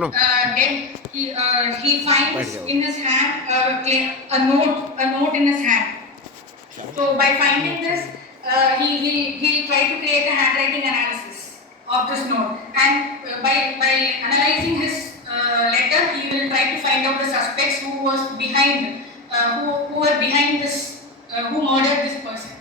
dead, he finds in his hand a note in his hand. So by finding this, he'll try to create a handwriting analysis of this note, and by analyzing his letter, he will try to find out the suspects who was behind, who were behind this, who murdered this person.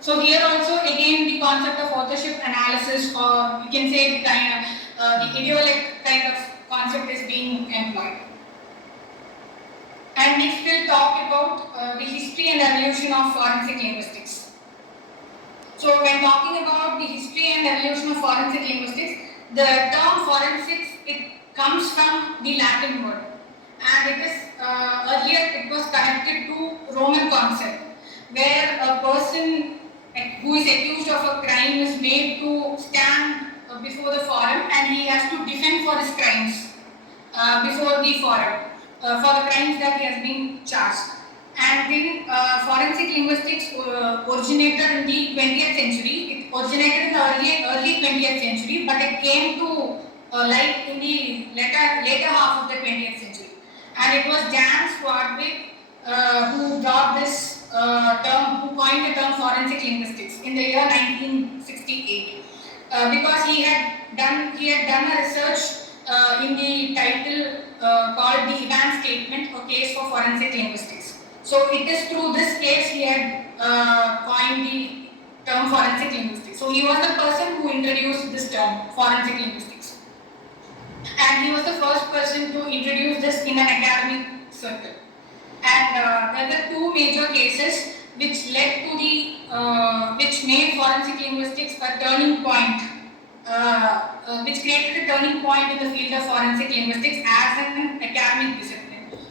So here also again the concept of authorship analysis, or you can say the kind of the ideolect kind of concept is being employed. And next we'll talk about the history and evolution of forensic linguistics. So when talking about the history and evolution of forensic linguistics, the term forensics, it comes from the Latin word, and it is earlier it was connected to Roman concept, where a person who is accused of a crime is made to stand before the forum, and he has to defend for his crimes before the forum, for the crimes that he has been charged. And then forensic linguistics originated in the 20th century. It originated in the early 20th century, but it came to light in the later half of the 20th century. And it was Jan Swartwick who brought this term, who coined the term forensic linguistics in the year 1968, because he had done a research in the title called the Evans Statement, a case for forensic linguistics. So it is through this case he had coined the term forensic linguistics. So he was the person who introduced this term, forensic linguistics, and he was the first person to introduce this in an academic circle. And there were two major cases which led to the which made forensic linguistics a turning point, which created a turning point in the field of forensic linguistics as an academic discipline.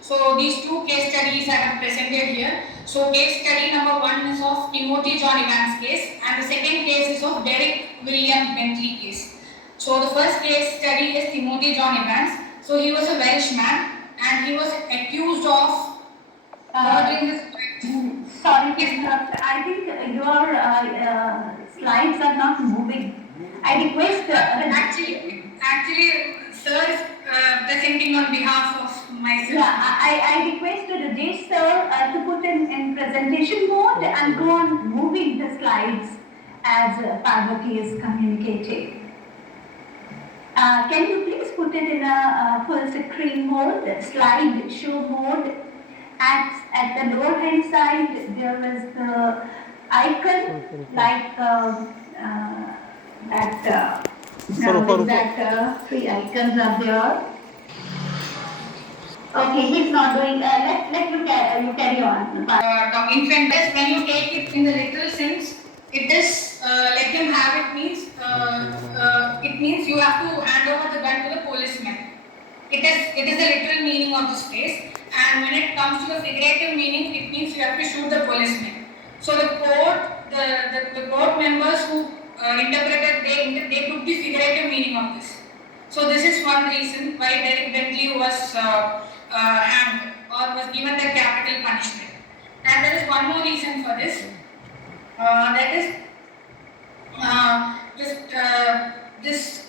So these two case studies I have presented here. So case study number one is of Timothy John Evans case, and the second case is of Derek William Bentley case. So the first case study is Timothy John Evans. So he was a Welsh man, and he was accused of murdering his wife. Sorry to interrupt. I think your slides are not moving. I request. Actually, sir is presenting on behalf of myself. Yeah, I request Rajesh sir to put in presentation mode and go on moving the slides as Parvathi is communicating. Can you please put it in a full screen mode, slide show mode? At the lower hand side, there is the icon like three icons are there. Okay, he's not doing. Let you carry on. Talking friendless, when you take it in the literal sense, it is let him have it means it means you have to hand over the gun to the policeman. It is the literal meaning of this phrase. And when it comes to the figurative meaning, it means you have to shoot the policeman. So the court members who interpreted, they took the figurative meaning of this. So this is one reason why Derek Bentley was hanged or was given the capital punishment. And there is one more reason for this. That is this.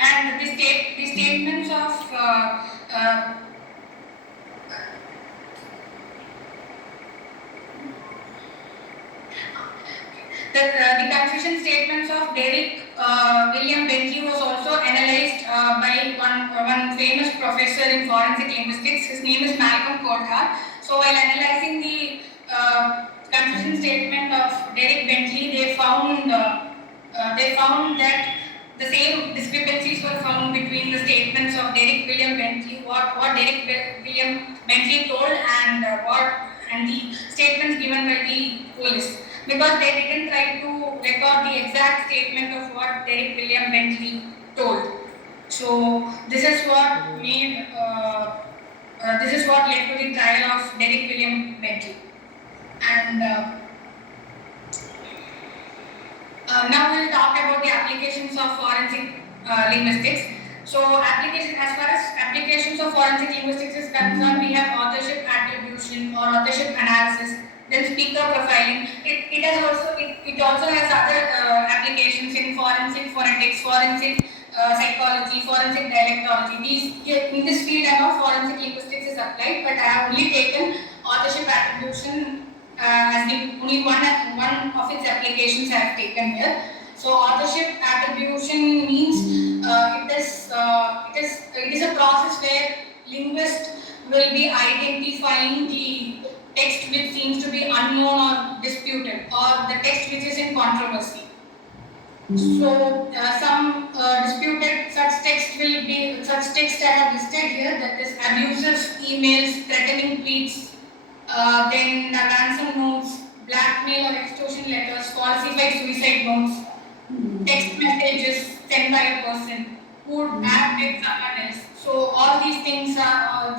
And the statements of the confusion statements of Derek William Bentley was also analyzed by one famous professor in forensic linguistics. His name is Malcolm Coulthard. So while analyzing the confusion statement of Derek Bentley, they found that the same discrepancies were found between the statements of Derek William Bentley, what Derek William Bentley told, and the statements given by the police, because they didn't try to record the exact statement of what Derek William Bentley told. So this is what made this is what led to the trial of Derek William Bentley. And now we'll talk about the applications of forensic linguistics. So as far as applications of forensic linguistics is concerned, we have authorship attribution or authorship analysis, then speaker profiling. It also has other applications in forensic phonetics, forensic psychology, forensic dialectology. In this field, I know forensic linguistics is applied, but I have only taken authorship attribution as the only one of its applications I have taken here. So authorship attribution means it is a process where linguists will be identifying the text which seems to be unknown or disputed, or the text which is in controversy. So some disputed such text I have listed here, that is abusive emails, threatening tweets, then ransom notes, blackmail or extortion letters, falsified suicide notes, text messages sent by a person who would abduct someone else. So all these things are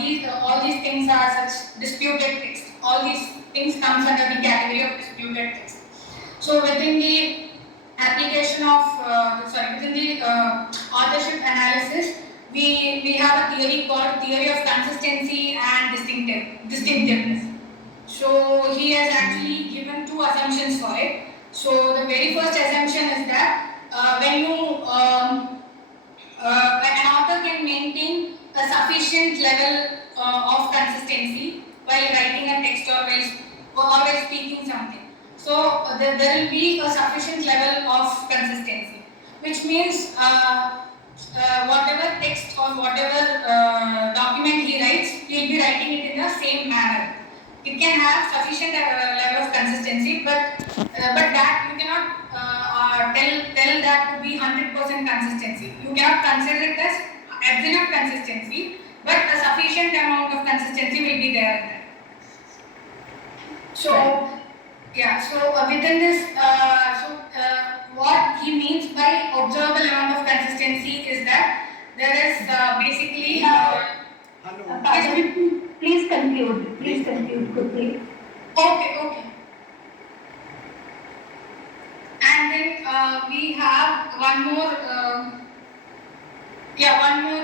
such disputed text. All these things comes under the category of disputed text. So within the application of within the authorship analysis, we have a theory called theory of consistency and distinctiveness. So he has actually given two assumptions for it. So the very first assumption is that an author can maintain a sufficient level of consistency while writing a text or while speaking something. So there will be a sufficient level of consistency, which means whatever text or whatever document he writes, he will be writing it in the same manner. It can have sufficient level of consistency, but that you cannot tell that to be 100% consistency. You cannot consider it as absolute consistency, but a sufficient amount of consistency will be there in that. So yeah, so within this, what he means by observable amount of consistency is that there is basically. Please conclude. Please conclude quickly. Okay. And then we have one more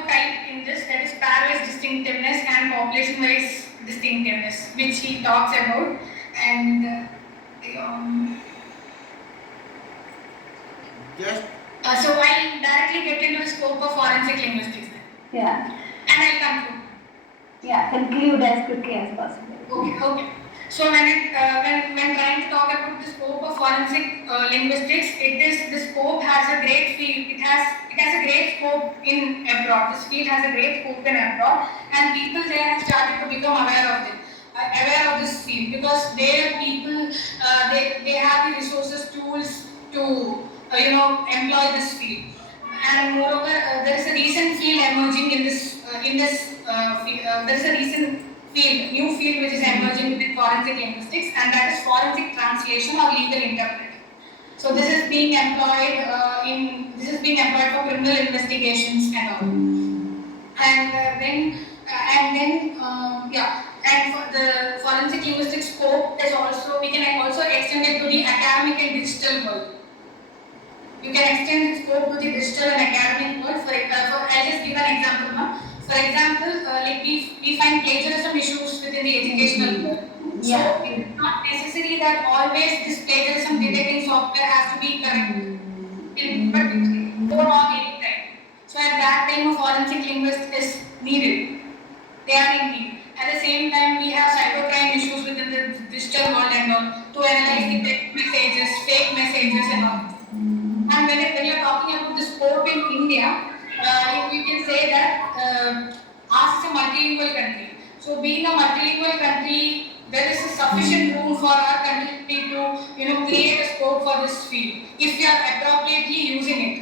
type in this, that is pair-wise distinctiveness and population-wise distinctiveness, which he talks about. And so I'll directly get into the scope of forensic linguistics then. Yeah. And I'll conclude. Yeah, conclude as quickly as possible. Okay. So when trying to talk about the scope of forensic linguistics, the scope has a great field. It has a great scope in abroad. This field has a great scope in abroad, and people there have started to become aware of this field, because their people they have the resources, tools to employ this field. And moreover, there is a recent field emerging in this field. There is a recent new field which is emerging with forensic linguistics, and that is forensic translation or legal interpreting. So this is being employed for criminal investigations and all. And for the forensic linguistics scope we can also extend it to the academic and digital world. You can extend the scope to the digital and academic world. I'll just give an example now. For example, we find plagiarism issues within the educational world. Yeah. So it's not necessary that always this plagiarism detecting software has to be correct. But it can go wrong any time. So at that time, a forensic linguist is needed. They are in need. At the same time, we have cybercrime issues within the digital world and all, to analyze the text messages, fake messages and all. And when you are talking about the scope in India, you can say that ours is a multilingual country. So being a multilingual country, there is a sufficient room for our country to create a scope for this field if we are appropriately using it.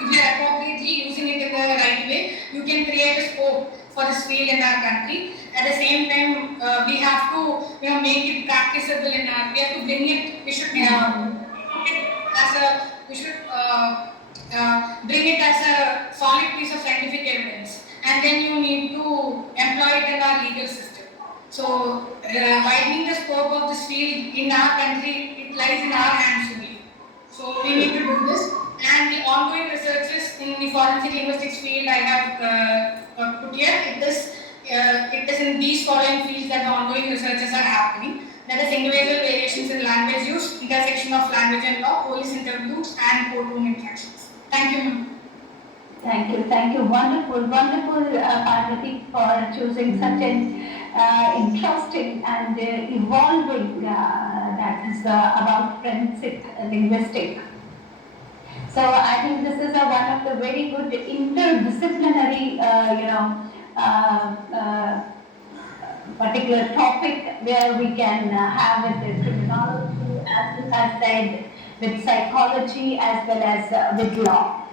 If you are appropriately using it in the right way, you can create a scope for this field in our country. At the same time, we have to make it practicable we have to bring it. We should bring it as a solid piece of scientific evidence, and then you need to employ it in our legal system. So widening the scope of this field in our country, it lies in our hands only. So we need to do this, and the ongoing researches in the forensic linguistics field I have put here. It is in these following fields that the ongoing researches are happening. that is individual variations in language use, intersection of language and law, police interviews, and courtroom interactions. Thank you, ma'am. Thank you. Wonderful, Parvati, for choosing such an interesting and evolving that is about forensic linguistics. So I think this is one of the very good interdisciplinary, particular topic where we can have it in criminology, as you have said, with psychology as well as with law.